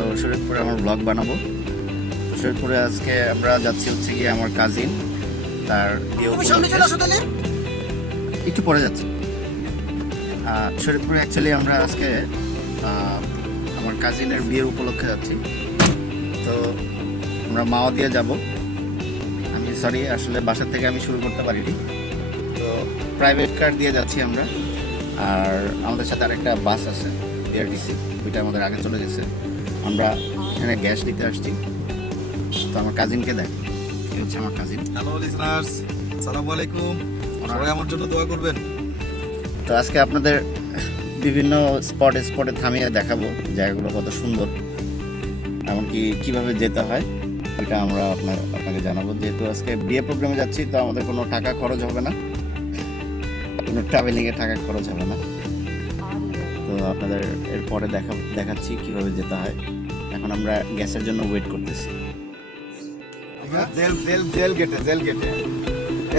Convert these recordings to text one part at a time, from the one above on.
তো শরীয়তপুরে আমার ব্লগ বানাবো। তো শরীয়তপুরে আজকে আমরা যাচ্ছি হচ্ছে গিয়ে আমার কাজিন, তার বিয়ে একটু পরে যাচ্ছে শরীয়তপুরে। অ্যাকচুয়ালি আমরা আজকে আমার কাজিনের বিয়ের উপলক্ষে যাচ্ছি। তো আমরা মাওয়া দিয়ে যাব। আমি সরি, আসলে বাসার থেকে আমি শুরু করতে পারিনি, তো প্রাইভেট কার দিয়ে যাচ্ছি আমরা। আর আমাদের সাথে আরেকটা বাস আছে বিআরটিসি, ওইটা আমাদের আগে চলে গেছে। আমরা এখানে গ্যাস নিতে আসছি। তো আমার কাজিনকে দেখ, এই হচ্ছে আমার কাজিন। হ্যালো লিসনার্স, আসসালামু আলাইকুম। সবাই আমার জন্য দোয়া করবেন। তো আজকে আপনাদের বিভিন্ন স্পটে থামিয়ে দেখাবো জায়গাগুলো কত সুন্দর, এমনকি কীভাবে যেতে হয় ওইটা আমরা আপনাকে জানাবো। যেহেতু আজকে বিয়ে প্রোগ্রামে যাচ্ছি, তো আমাদের কোনো টাকা খরচ হবে না, কোনো ট্রাভেলিংয়ে টাকা খরচ হবে না। তো আপনাদের এরপরে দেখাচ্ছি কীভাবে যেতে হয়। এখন আমরা গ্যাসের জন্য ওয়েট করতেছি। জেল গেটে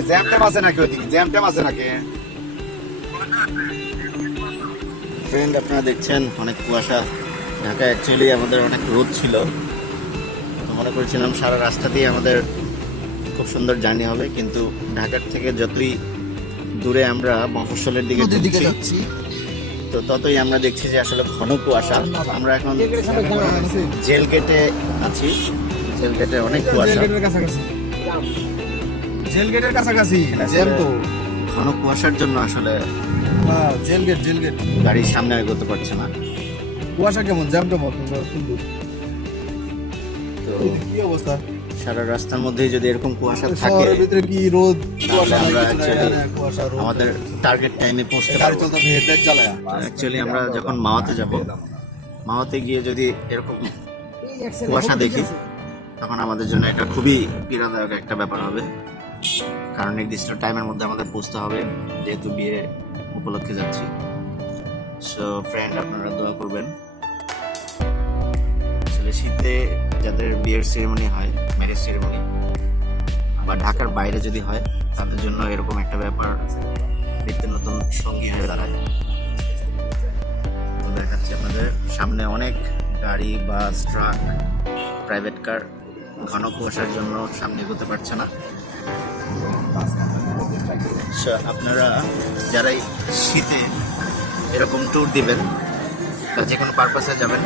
জ্যাম ট্যাম আছে নাকি? ওইদিকে জ্যাম ট্যাম আছে নাকি? ফ্রেন্ড, আপনারা দেখছেন অনেক কুয়াশা। ঢাকা অ্যাকচুয়ালি আমাদের অনেক রোদ ছিল, তো মনে করেছিলাম সারা রাস্তা দিয়ে আমাদের খুব সুন্দর জার্নি হবে, কিন্তু ঢাকার থেকে যতই দূরে আমরা মফস্বলের দিকে যাচ্ছি, তো ততই আমরা দেখছি যে আসলে ঘন কুয়াশা। আমরা এখন জেল গেটে আছি। জেল গেটে অনেক কুয়াশা, জেল গেটের কাছাকাছি জ্যাম তো। ঘন কুয়াশার জন্য আসলে জেল গেট গাড়ির সামনে এগোতে পারছে না। কুয়াশা কেমন, জ্যাম কেমন? তো কি অবস্থা? সারা রাস্তার মধ্যেই যদি এরকম কুয়াশা থাকে, শহরের ভিতরে কি রোদ, তাহলে আমরা কুয়াশা রোদ। আমাদের টার্গেট টাইমে পৌঁছতে গাড়ি পারবো। চলতে হেডলাইট জ্বালায়। অ্যাকচুয়ালি আমরা যখন মাওয়াতে যাব, মাওয়াতে গিয়ে যদি এরকম কুয়াশা দেখি, তখন আমাদের জন্য একটা খুবই পীড়াদায়ক একটা ব্যাপার হবে, কারণ নির্দিষ্ট টাইমের মধ্যে আমাদের পৌঁছতে হবে, যেহেতু বিয়ে উপলক্ষে যাচ্ছি। সো ফ্রেন্ড, আপনারা দোয়া করবেন। আসলে শীতে যাদের বিয়ের সেরেমনি হয়, ম্যারেজ সেরেমনি, বা ঢাকার বাইরে যদি হয়, তাদের জন্য এরকম একটা ব্যাপার নিত্য নতুন সঙ্গী হয়ে দাঁড়ায়। তো দেখাচ্ছে আপনাদের সামনে অনেক গাড়ি, বাস, ট্রাক, প্রাইভেট কার। ঘন কুয়াশার জন্য সামনে এগোতে পারছে না। আপনারা যারাই শীতে এরকম ট্যুর দিবেন বা যে কোনো পারপাসে যাবেন,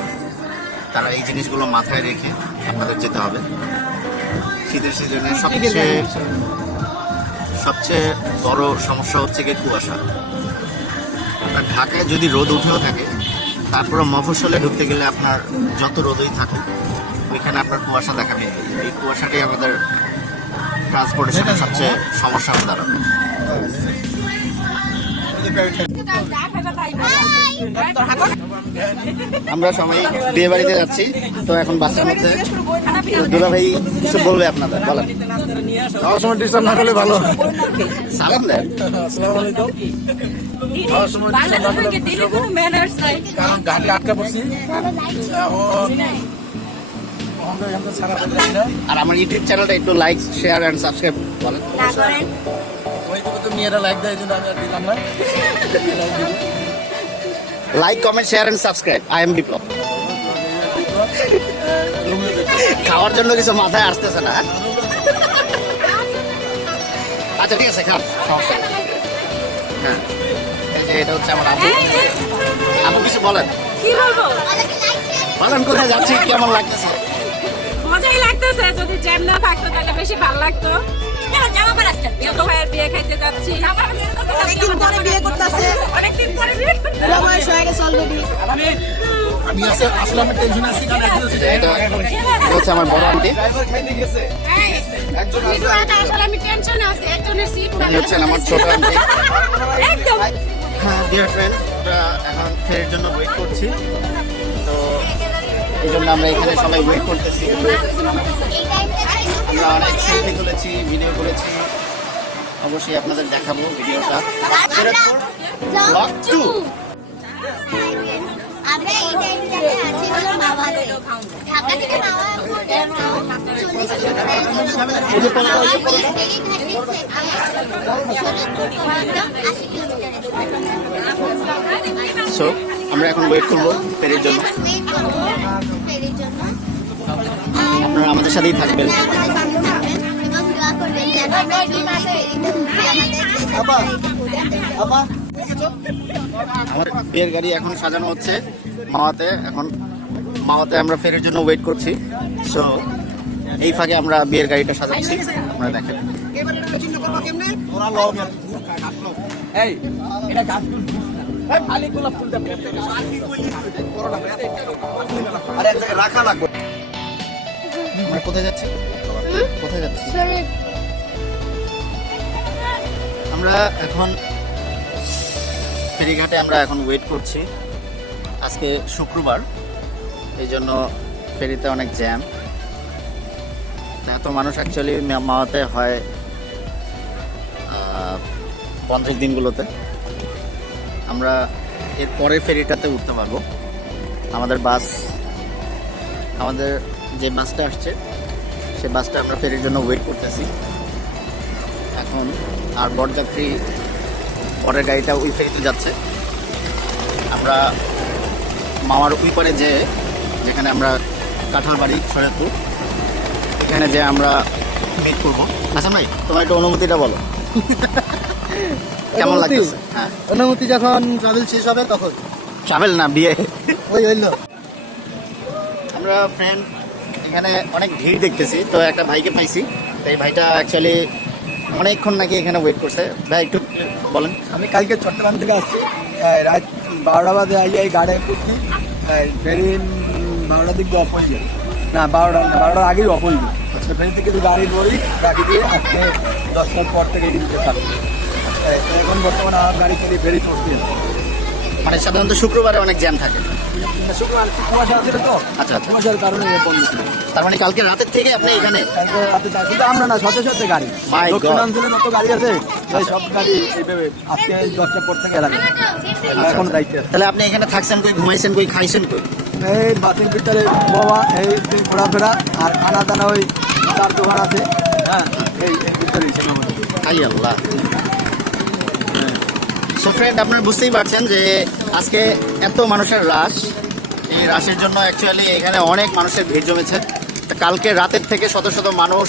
তারা এই জিনিসগুলো মাথায় রেখে আপনাদের যেতে হবে। শীতের সিজনে সবচেয়ে বড় সমস্যা হচ্ছে গিয়ে কুয়াশা। আপনার ঢাকায় যদি রোদ উঠেও থাকে, তারপরে মফস্বলে ঢুকতে গেলে আপনার যত রোদই থাকুক, ওইখানে আপনার কুয়াশা দেখাবে। এই কুয়াশাটাই আমাদের ট্রান্সপোর্টেশনের সবচেয়ে সমস্যা হয়ে দাঁড়াবে। আমরা সবাই বিয়ে বাড়িতে যাচ্ছি, তো এখন বাসের মধ্যে দুলা ভাই কিছু বলবে আপনাদের, বলেন। খাওয়ার সময় ডিস্টার্ব না করলে ভালো। সালাম দেন। কারণ গাড়ি আটকা পড়ছি। আর আমার ইউটিউব চ্যানেলটা একটু লাইক, শেয়ার এন্ড সাবস্ক্রাইব বলেন। মেয়েরা লাইক দেয়, জন্য আমি আর দিলাম না। Like, comment, share and subscribe. I am Biplab. খাওয়ার জন্য কিছু মাথায় আসতেছে না। আচ্ছা ঠিক আছে, খান, সমস্যা নেই। হ্যাঁ, এই যে এটা হচ্ছে আমার আপু। আপু কিছু বলেন। কি বলবো? বলেন, কোথায় যাচ্ছি, কেমন লাগতেছে? মজাই লাগতেছে। যদি জ্যাম না থাকতো তাহলে বেশি ভালো লাগতো। ছোট ভাইয়ের বিয়ে খাইতে যাচ্ছি। অনেকদিন পরে বিয়ে করতেছে। অনেকদিন পরে বিয়ে করতেছে। বুড়া বয়স হয়ে গেছে অলরেডি। আমি আসলে আমি টেনশন আছি, কারণ এটা হচ্ছে আমার বড় আন্টি। আসলে আমি টেনশনে আছি। একজনের সিট উনি হচ্ছেন আমার ছোট আন্টি। একদম। হ্যাঁ ডিয়ার ফ্রেন্ড, আমরা এখন ফেরির জন্য ওয়েট করছি। তো এই জন্য আমরা এখানে সবাই ওয়েট করতেছি। আমরা অনেক সেলফি তুলেছি, ভিডিও করেছি, অবশ্যই আপনাদের দেখাবো ভিডিওটা। শরীয়তপুর ব্লগ 2। আমরা এই টাইমটাতে আছি হলো মাওয়াতে। ঢাকা থেকে মাওয়া সো আমরা এখন ওয়েট করবো ফেরির জন্য। ফেরির জন্য আমাদের সাথেই থাকবেন। আমার বিয়ের গাড়ি এখন সাজানো হচ্ছে মাওয়াতে। এখন মাওয়াতে আমরা ফেরির জন্য ওয়েট করছি। সো এই ফাঁকে আমরা বিয়ের গাড়িটা সাজাচ্ছি, আপনারা দেখেন। আরে এক জায়গায় রাখা লাগবে। আমরা কোথায় যাচ্ছি? কোথায় যাচ্ছি? আমরা এখন ফেরিঘাটে আমরা এখন ওয়েট করছি। আজকে শুক্রবার, এই জন্য ফেরিতে অনেক জ্যাম। এত মানুষ অ্যাকচুয়ালি মাওয়াতে হয় বন্ধের দিনগুলোতে। আমরা এর পরের ফেরিটাতে উঠতে পারবো। আমাদের যে বাসটা আসছে সেই বাসটা আমরা ফেরির জন্য ওয়েট করতেছি এখন। আর বরযাত্রী পরের গাড়িটা ওই ফেরিতে যাচ্ছে। আমরা মামার ওই পারে যেখানে আমরা কাঁঠাল বাড়ি সৈয়দপুর, এখানে যে আমরা মিট করবো। আচ্ছা ভাই, তোমার একটু অনুমতিটা বলো, কেমন লাগছে? হ্যাঁ, অনুমতি যখন ট্রাভেল শেষ হবে তখন। ট্রাভেল না, বিয়ে। ওই হইলো। আমরা ফ্রেন্ড এখানে অনেক ভিড় দেখতেছি, তো একটা ভাইকে পাইছি। তো এই ভাইটা অ্যাকচুয়ালি অনেকক্ষণ নাকি এখানে ওয়েট করছে। ভাই একটু বলেন। আমি কালকে চট্টগ্রাম থেকে আসছি, রাত 12টা বাজে আই এই গাড়ি করছি। ফেরি 12টার দিক অফ হয়ে যায়, না 12টার আগেই অফ হয়ে যায়। ফেরি থেকে যদি গাড়ি ধরি, গাড়ি দিয়ে আজকে 10টার পর থেকে এদিকে থাকবে। এখন বর্তমানে আমার গাড়ি থেকে ফেরি চলছে। মানে সাধারণত শুক্রবারে অনেক জ্যাম থাকে। শুক্রবার কুয়াশা আছে তো, আচ্ছা, কুয়াশার কারণে বন্ধ ছিল। তার মানে কালকে রাতের থেকে আপনি এখানে? কালকে রাতে শুধু আমরা না, শত শত গাড়ি, My God. দক্ষিণাঞ্চলে যত গাড়ি আছে এই সব গাড়ি এইভাবে আজকে 10টার পর থেকে এলাকা এখন দায়িত্বে আছে। তাহলে আপনি এখানে থাকছেন কই, ঘুমাইছেন কই, খাইছেন কই? এই বাসের ভিতরে বাবা এই ঘোরাফেরা আর খানা দানা, ওই চার দোকান আছে, হ্যাঁ এই ভিতরে হাই আল্লাহ। সো ফ্রেন্ড, আপনারা বুঝতেই পারছেন যে আজকে এত মানুষের রাশ। এই রাশের জন্য অ্যাকচুয়ালি এখানে অনেক মানুষের ভিড় জমেছে। তো কালকে রাতের থেকে শত শত মানুষ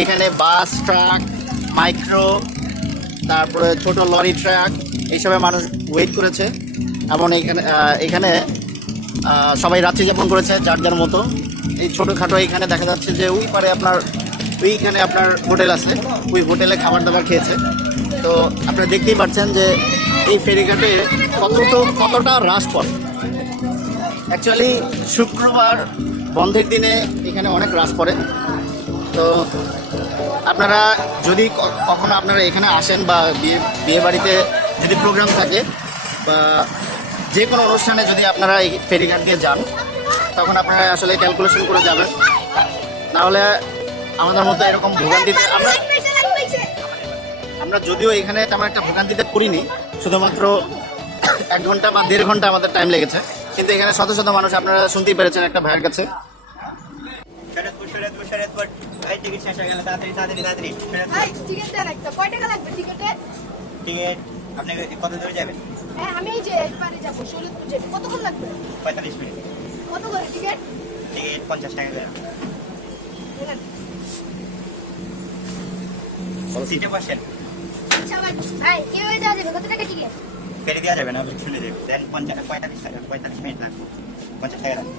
এখানে বাস, ট্রাক, মাইক্রো, তারপরে ছোট লরি, ট্রাক, এইসবে মানুষ ওয়েট করেছে। এমন এখানে সবাই রাত্রি যাপন করেছে যার যার মতো। এই ছোটোখাটো এখানে দেখা যাচ্ছে যে ওইখানে আপনার হোটেল আছে, ওই হোটেলে খাবার দাবার খেয়েছে। তো আপনারা দেখতেই পাচ্ছেন যে এই ফেরিঘাটে কতটা রাশ পড়ে। অ্যাকচুয়ালি শুক্রবার বন্ধের দিনে এখানে অনেক রাশ পড়ে। তো আপনারা যদি কখনো আপনারা এখানে আসেন বা বিয়ে বাড়িতে যদি প্রোগ্রাম থাকে বা যে কোনো অনুষ্ঠানে যদি আপনারা এই ফেরিঘাট দিয়ে যান, তখন আপনারা আসলে ক্যালকুলেশন করে যাবেন। নাহলে আমাদের মতো এরকম ভোগান্তিতে আমরা যদিও এখানে তেমন একটা ভোগান্তিতে পড়িনি, শুধুমাত্র 1 ঘন্টা বা 1.5 ঘন্টা আমাদের টাইম লেগেছে। কিন্তু এখানে শত শত মানুষ, আপনারা শুনতেই পেরেছেন একটা ভাইয়ের কাছে। টিকিট শেষ হয়ে গেল, তাড়াতাড়ি টিকিট আপনি কত দূরে যাবেন? আমি এই যে এবারে যাবো, শরীরপুর যাবো। কতক্ষণ লাগবে? 45 মিনিট। কত করে টিকিট? টিকিট 50 টাকা করে। সিটে বসেন। আচ্ছা ভাই, কিভাবে যাওয়া যাবে? কত টাকা টিকিট? ফেরি দেওয়া যাবে না, আপনি শুনে দেবেন। দেন 45 টাকা, 45 মিনিট লাগবে। 50 টাকা লাগবে।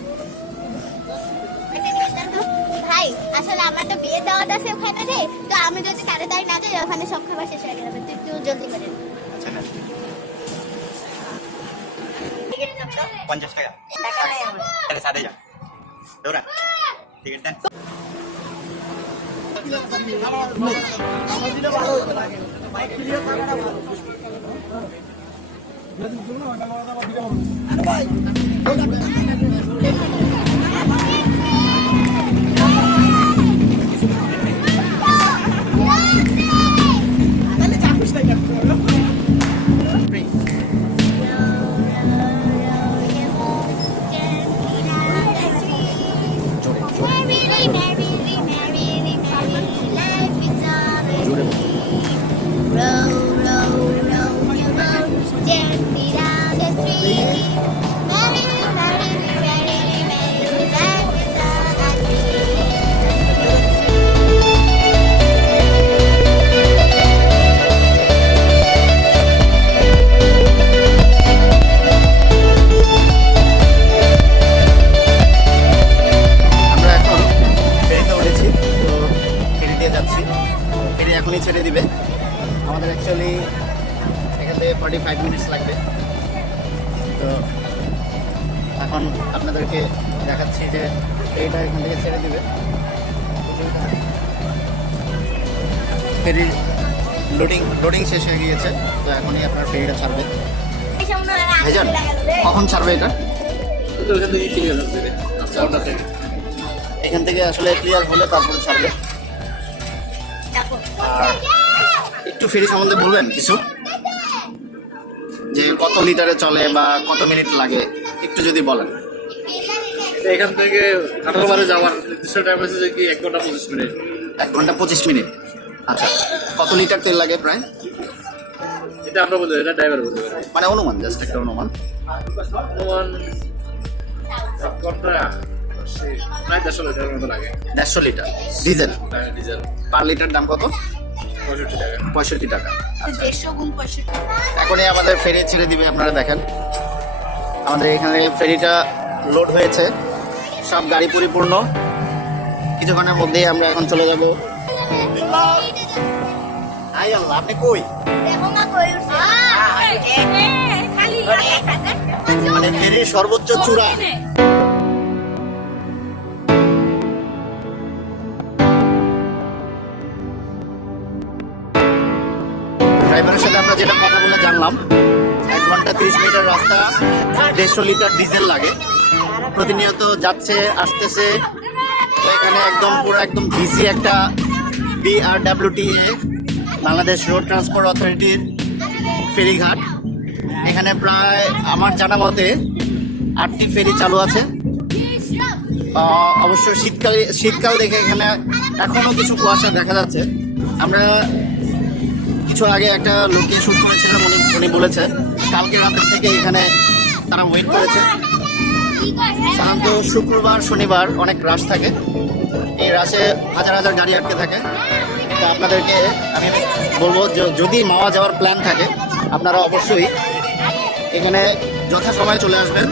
ভাই আসলে আমার তো বিয়ে দাওয়াত আছে ওখানে রে, তো আমি যদি তাড়াতাড়ি না যাই ওখানে সব খাবার শেষ হয়ে যাবে। তুই একটু জলদি করে। আচ্ছা না, 50 টাকা। টাকা নেই আমার। তাহলে সাথে যান, দৌড়া টিকিট দেন। 45 মিনিটস লাগবে। তো এখন আপনাদেরকে দেখাচ্ছি যে এইটা এখান থেকে ছেড়ে দিবে। ফেরি লোডিং শেষ হয়ে গিয়েছে, তো এখনই আপনার ফেরিটা ছাড়বে। ভাইজান কখন ছাড়বে এটা? এখান থেকে আসলে ক্লিয়ার হলে তারপরে ছাড়বে। আর একটু ফেরি সম্বন্ধে বলবেন কিছু, যে কত লিটারে চলে বা কত মিনিট লাগে একটু যদি বলেন। এখান থেকে কাঁঠালবাড়ি যাওয়ার নির্দিষ্ট টাইম হচ্ছে যে কি 1 ঘন্টা 25 মিনিট। 1 ঘন্টা 25 মিনিট। আচ্ছা, কত লিটার তেল লাগে প্রায়? এটা আমরা বলতে এটা ড্রাইভার বলতে পারে। মানে অনুমান, জাস্ট একটা অনুমান। অনুমান 1 ঘন্টা প্রায় 150 লিটার মতো লাগে। 150 litre diesel. Diesel per litre দাম কত? 65 টাকা। 65 টাকা। 150 গুণ 65। এখনই আমাদের ফেরি ছেড়ে দিবে, আপনারা দেখেন। আমাদের এখানে ফেরিটা লোড হয়েছে, সব গাড়ি পরিপূর্ণ। কিছুক্ষণের মধ্যেই আমরা এখন চলে যাব। আই আল্লাহ, আপনি কই? দেখো না কই উঠছে খালি মানে ফেরির সর্বোচ্চ চূড়া। ড্রাইভারের সাথে আমরা যেটা কথা বলে জানলাম, 1 ঘন্টা 30 মিনিটের রাস্তা, 150 লিটার ডিজেল লাগে। প্রতিনিয়ত যাচ্ছে আসতেছে। তো এখানে একদম পুরো একদম বিজি একটা BRWTA, বাংলাদেশ রোড ট্রান্সপোর্ট অথরিটির ফেরিঘাট। এখানে প্রায় আমার জানা মতে 8টি ফেরি চালু আছে। অবশ্য শীতকাল দেখে এখানে এখনো কিছু কুয়াশা দেখা যাচ্ছে। আমরা কিছু আগে একটা লোককে শুট করেছিলাম, উনি বলেছে কালকে রাতের থেকে এখানে তারা ওয়েট করেছে। সাধারণত শুক্রবার শনিবার অনেক রাশ থাকে, এই রাশে হাজার হাজার গাড়ি আটকে থাকে। তো আপনাদেরকে আমি বলবো যে যদি মাওয়া যাওয়ার প্ল্যান থাকে আপনারা অবশ্যই এখানে যথাসময়ে চলে আসবেন।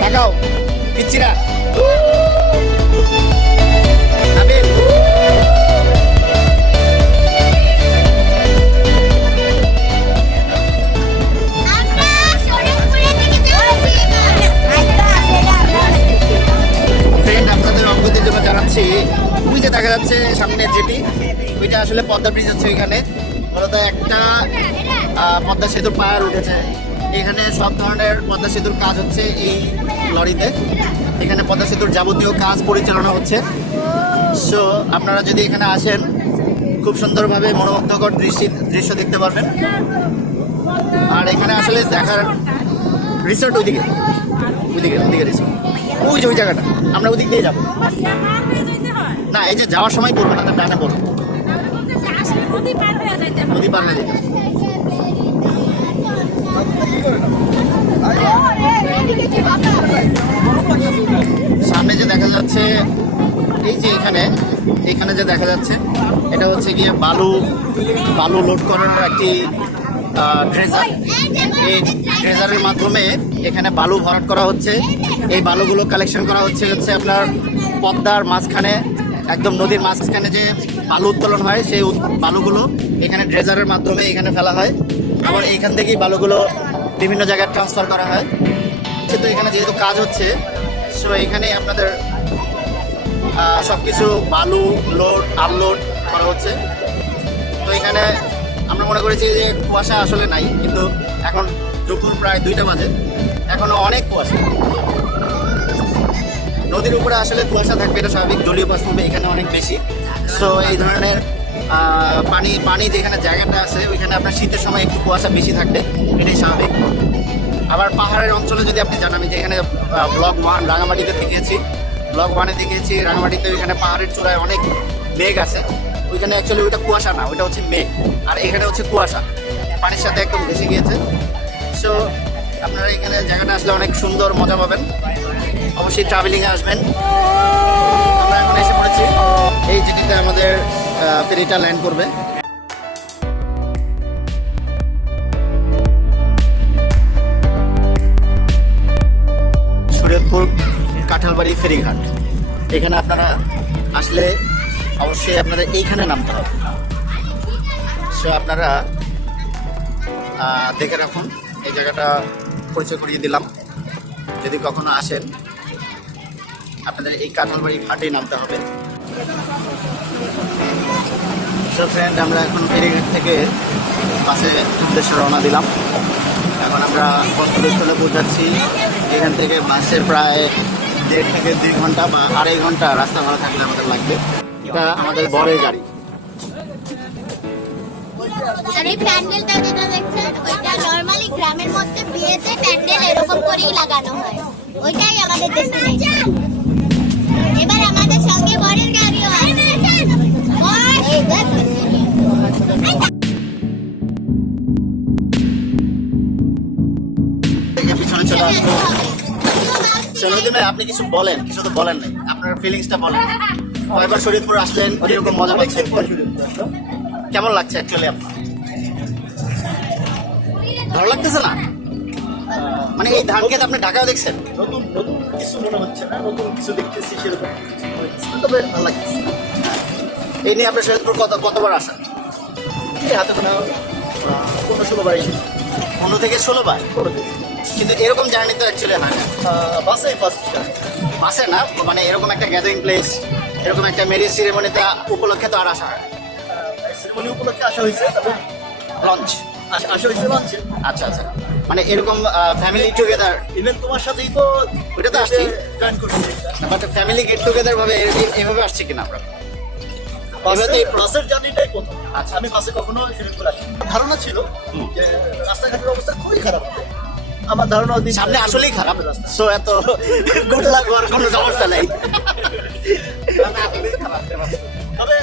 তাকাও পিচ্ছিরা, আবির ফ্রেন্ড, আপনাদের অবগতির জন্য জানাচ্ছি, ওই যে দেখা যাচ্ছে সামনে যেটি, ওইটা আসলে পদ্মা ব্রিজ হচ্ছে। এখানে মূলত একটা পদ্মা সেতুর পার উঠেছে। এখানে সব ধরনের পদ্মা সেতুর কাজ হচ্ছে এই লরিতে। এখানে পদ্মা সেতুর যাবতীয় কাজ পরিচালনা হচ্ছে। সো আপনারা যদি এখানে আসেন খুব সুন্দরভাবে মনোমুগ্ধকর দৃশ্য দেখতে পারবেন। আর এখানে আসলে দেখার রিসোর্ট ওইদিকে রিসোর্ট, ওই যে ওই জায়গাটা, আমরা ওইদিক দিয়ে যাবো না। এই যে যাওয়ার সময় পড়বো না, তার ডানে পড়বো, নদী পার হয়ে যেতে সামনে যে দেখা যাচ্ছে, এই যে এখানে যে দেখা যাচ্ছে, এটা হচ্ছে গিয়ে বালু লোড করার একটি ড্রেজার। এই ড্রেজারের মাধ্যমে এখানে বালু ভরাট করা হচ্ছে। এই বালুগুলো কালেকশন করা হচ্ছে আপনার পদ্মার মাঝখানে, একদম নদীর মাঝখানে যে বালু উত্তোলন হয়, সেই বালুগুলো এখানে ড্রেজারের মাধ্যমে এখানে ফেলা হয়। আবার এইখান থেকেই বালুগুলো বিভিন্ন জায়গায় ট্রান্সফার করা হয়। তো এখানে যেহেতু কাজ হচ্ছে, সো এখানে আপনাদের সব কিছু বালু লোড আনলোড করা হচ্ছে। তো এখানে আমরা মনে করেছি যে কুয়াশা আসলে নাই, কিন্তু এখন দুপুর প্রায় 2টা বাজে, এখনো অনেক কুয়াশা। নদীর উপরে আসলে কুয়াশা থাকবে, এটা স্বাভাবিক, জলীয় বাষ্প এখানে অনেক বেশি। সো এই ধরনের পানি যেখানে জায়গাটা আছে ওইখানে আপনার শীতের সময় একটু কুয়াশা বেশি থাকবে, এটাই স্বাভাবিক। আবার পাহাড়ের অঞ্চলে যদি আপনি জান, আমি যেখানে ব্লক 1 রাঙামাটিতে দেখিয়েছি, ব্লক 1-এ দেখিয়েছি রাঙামাটিতে, ওইখানে পাহাড়ের চূড়ায় অনেক মেঘ আছে। ওইখানে অ্যাকচুয়ালি ওইটা কুয়াশা না, ওইটা হচ্ছে মেঘ, আর এখানে হচ্ছে কুয়াশা, পানির সাথে একদম ভেসে গিয়েছে। সো আপনারা এখানে জায়গাটা আসলে অনেক সুন্দর, মজা পাবেন। অবশ্যই ট্রাভেলিংয়ে আসবেন। আমরা এখন এসে পড়েছি এই জায়গাতে, আমাদের ফেরিটা ল্যান্ড করবে। শরীয়তপুর কাঁঠালবাড়ি ফেরিঘাট। এখানে আপনারা আসলে অবশ্যই আপনারা এইখানে নামতে হবে। সো আপনারা দেখে রাখুন, এই জায়গাটা পরিচয় করিয়ে দিলাম। যদি কখনো আসেন আপনাদের এই কাঁঠালবাড়ি ঘাটেই নামতে হবে। সো ফ্রেন্ড, আমরা এখন ফেরিঘাট থেকে বাসে উদ্দেশ্যে রওনা দিলাম। এখন আমরা গন্তব্যস্থলে পৌঁছাচ্ছি। এখান থেকে বাসের প্রায় 1.5 থেকে 2 ঘন্টা বা 2.5 ঘন্টা রাস্তা ভাড়া থাকলে আমাদের লাগবে। এটা আমাদের বরের গাড়ি। আর এই প্যান্ডেলটা যেটা দেখছেন, ওইটা নরমালি গ্রামের মধ্যে বিয়েতে প্যান্ডেল এরকম করেই লাগানো হয়। ওইটাই আমাদের ডেস্টিনেশন। এবার আমাদের সঙ্গে বরের গাড়িও আছে। এই দেখুন। পিছনে চলে আসবো। সৈনুদ্দিন ভাই, আপনি কিছু বলেন, কিছু তো বলেন নাই, আপনার ফিলিংসটা বলেন। কয়বার শরীয়তপুর আসলেন, কিরকম মজা পাচ্ছেন, কেমন লাগছে অ্যাকচুয়ালি আপনার? ভালো লাগতেছে না? মানে এই ধান খেত আপনি ঢাকাও দেখছেন? নতুন নতুন কিছু মনে হচ্ছে না, নতুন কিছু দেখতেছি সেরকম, তবে ভালো লাগছে। এই নিয়ে আপনি শরীয়তপুর কতবার আসেন? এই হাতে কোনো 15-16 বার এসেছি। 15 থেকে 16 বার। কিন্তু এরকম জার্নি তো অ্যাকচুয়ালি হয় না। বাসে ফার্স্ট বাসে না, মানে এরকম একটা গ্যাদারিং প্লেস, এরকম একটা ম্যারেজ সেরেমনিতে উপলক্ষে তো আর আসা হয়। সেরেমনি উপলক্ষে আসা হয়েছে, তবে লঞ্চ আসা হয়েছে লঞ্চে। আচ্ছা আচ্ছা, মানে এরকম ফ্যামিলি টুগেদার, ইভেন তোমার সাথেই তো ওটা তো আসছি, জয়েন করছি। বাট ফ্যামিলি গেট টুগেদার ভাবে এইভাবে আসছি কিনা আমরা? বাসের জার্নিটাই প্রথম। আচ্ছা, আমি বাসে কখনো শরীয়তপুর আসিনি। ধারণা ছিল যে রাস্তাঘাটের অবস্থা খুবই খারাপ। আমার ধারণা সামনে আসলেই খারাপ, সো এত গুড লাক হওয়ার কোনো সমস্যা নেই। তবে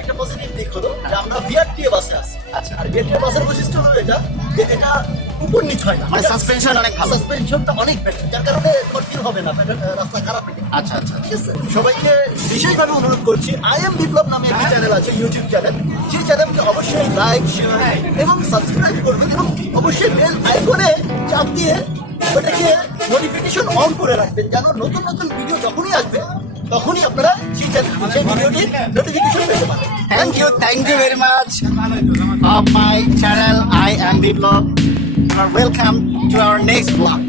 একটা পজিটিভ দিক হলো যে আমরা বিআরটিএ বাসে আছি। আচ্ছা, আর বিআরটিএ বাসের বৈশিষ্ট্য হলো এটা যে এটা উপর নিচ হয় না, মানে সাসপেনশন অনেক ভালো, সাসপেনশনটা অনেক বেটার, যার কারণে কনফিউজ হবে না রাস্তা খারাপ হলে। আচ্ছা আচ্ছা, ঠিক আছে, সবাইকে বিশেষভাবে অনুরোধ করছি, আই এম বিপ্লব নামে একটি চ্যানেল আছে, ইউটিউব চ্যানেল। সেই চ্যানেলকে অবশ্যই লাইক, শেয়ার এবং সাবস্ক্রাইব করবেন, এবং অবশ্যই বেল আইকনে চাপ দিয়ে ওটাকে নোটিফিকেশন অন করে রাখবেন, যেন নতুন নতুন ভিডিও যখনই আসবে তখনই আপনারা সেই ভিডিওটির নোটিফিকেশন পেতে পারেন। thank you very much of my channel. I am Biplov. Welcome to our next vlog.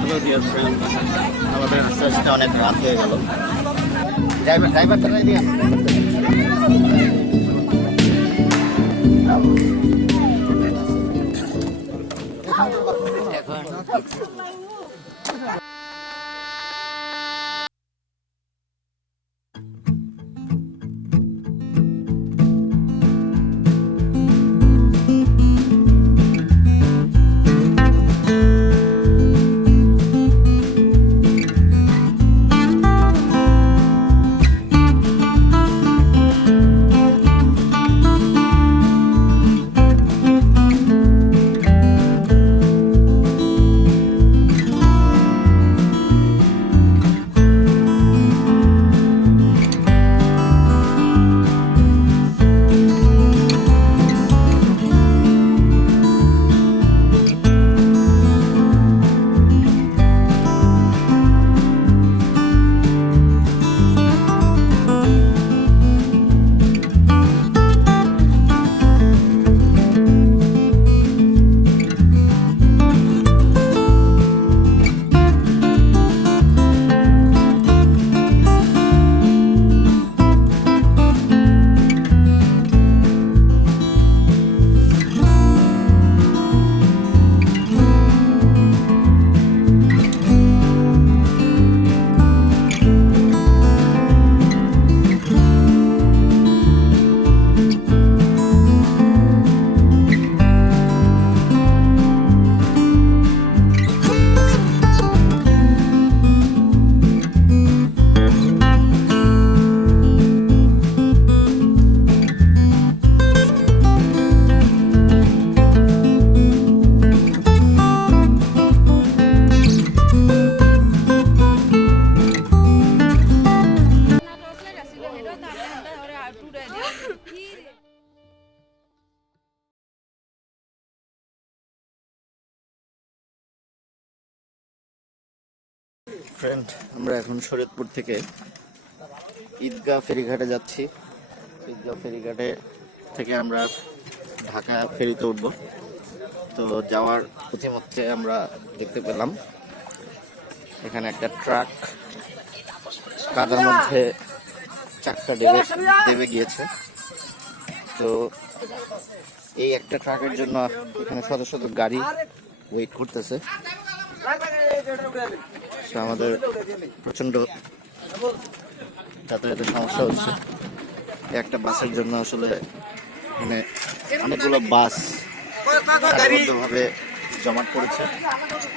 Hello dear friend, আমাদের আস্তে আস্তে অনেক রাত হয়ে গেল। ড্রাইভার চালাই দিয়ে ফ্রেন্ড, আমরা এখন শরীয়তপুর থেকে ঈদগাহ ফেরিঘাটে যাচ্ছি। ঈদগাহ ফেরিঘাটে থেকে আমরা ঢাকা ফেরিতে উঠব। তো যাওয়ার পথিমধ্যে আমরা দেখতে পেলাম এখানে একটা ট্রাক কাদার মধ্যে চাক্কা দেবে গিয়েছে। তো এই একটা ট্রাকের জন্য এখানে শত শত গাড়ি ওয়েট করতেছে। তো আমাদের প্রচন্ড যাতায়াতের সমস্যা হচ্ছে। একটা বাসের জন্য আসলে মানে অনেকগুলো বাস ভাবে জমাট পড়েছে,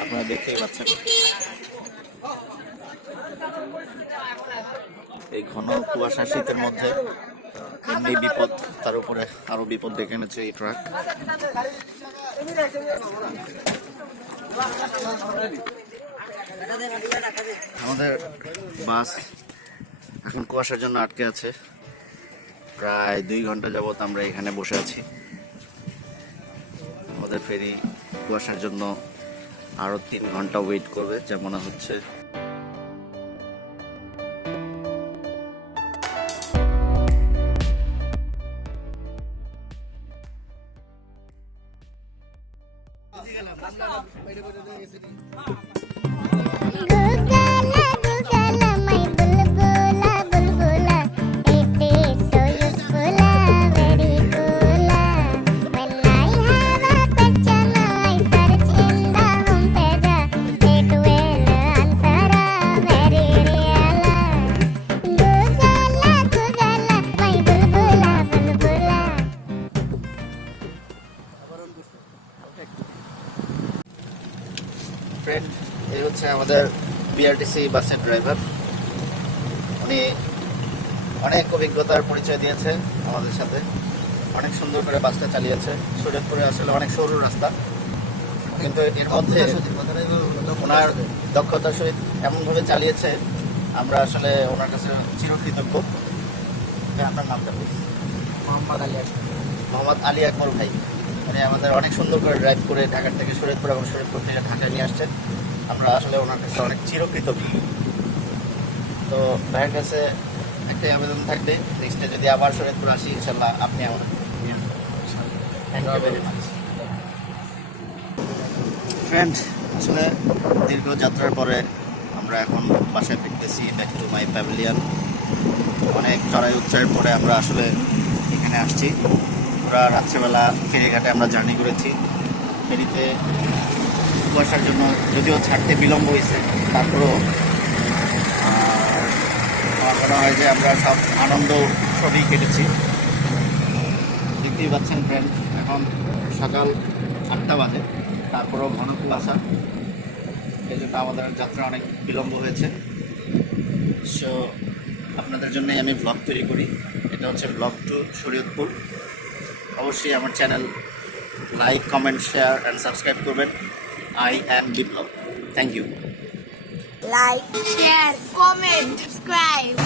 আপনারা দেখতেই পাচ্ছেন। এই ঘন কুয়াশা শীতের মধ্যে এমনি বিপদ, তার উপরে আরো বিপদ ডেকে এনেছে এই ট্রাক। আমাদের বাস এখন কুয়াশার জন্য আটকে আছে। প্রায় 2 ঘন্টা যাবত আমরা এখানে বসে আছি। আমাদের ফেরি কুয়াশার জন্য আরো 3 ঘন্টা ওয়েট করবে যা মনে হচ্ছে। ফ্রেন্ড, এই হচ্ছে আমাদের বিআরটিসি বাসের ড্রাইভার। উনি অনেক অভিজ্ঞতার পরিচয় দিয়েছে আমাদের সাথে, অনেক সুন্দর করে বাসটা চালিয়েছে। শরীয়তপুরে আসলে অনেক সরু রাস্তা, কিন্তু এর মধ্যে ওনার দক্ষতার সহিত এমনভাবে চালিয়েছে, আমরা আসলে ওনার কাছে চিরকৃতজ্ঞ। আপনার নামটা মোহাম্মদ আলী আকবর ভাই। উনি আমাদের অনেক সুন্দর করে ড্রাইভ করে ঢাকা থেকে শরীয়তপুর এবং শরীয়তপুর থেকে ঢাকায় নিয়ে আসছেন। আমরা আসলে ওনার কাছে অনেক চিরকৃতজ্ঞ। তো ভাইয়ের কাছে একটাই আবেদন থাকবে, নেক্সটে যদি আবার শরীয়তপুর আসি ইনশাল্লাহ আপনি আমার thank you very much. Friend, আসলে দীর্ঘ যাত্রার পরে আমরা এখন বাসায় ফিরতেছি, ব্যাক টু মাই প্যাভিলিয়ন। অনেক চড়াই উচ্চার পরে আমরা আসলে এখানে আসছি। পুরা রাত্রেবেলা ফেরিঘাটে আমরা জার্নি করেছি। ফেরিতে কুয়াশার জন্য যদিও ছাড়তে বিলম্ব হয়েছে, তারপরেও আমার মনে হয় যে আমরা সব আনন্দ সবই কেটেছি। দেখতেই পাচ্ছেন ফ্রেন্ড, এখন সকাল 8টা বাজে, তারপরেও ঘন কুয়াশা, এই জন্য আমাদের যাত্রা অনেক বিলম্ব হয়েছে। সো আপনাদের জন্যই আমি ব্লগ তৈরি করি। এটা হচ্ছে ব্লগ টু শরীয়তপুর। অবশ্যই আমার channel like, comment, share and subscribe করবেন। I am Biplab. Thank you. Like, share, comment, subscribe.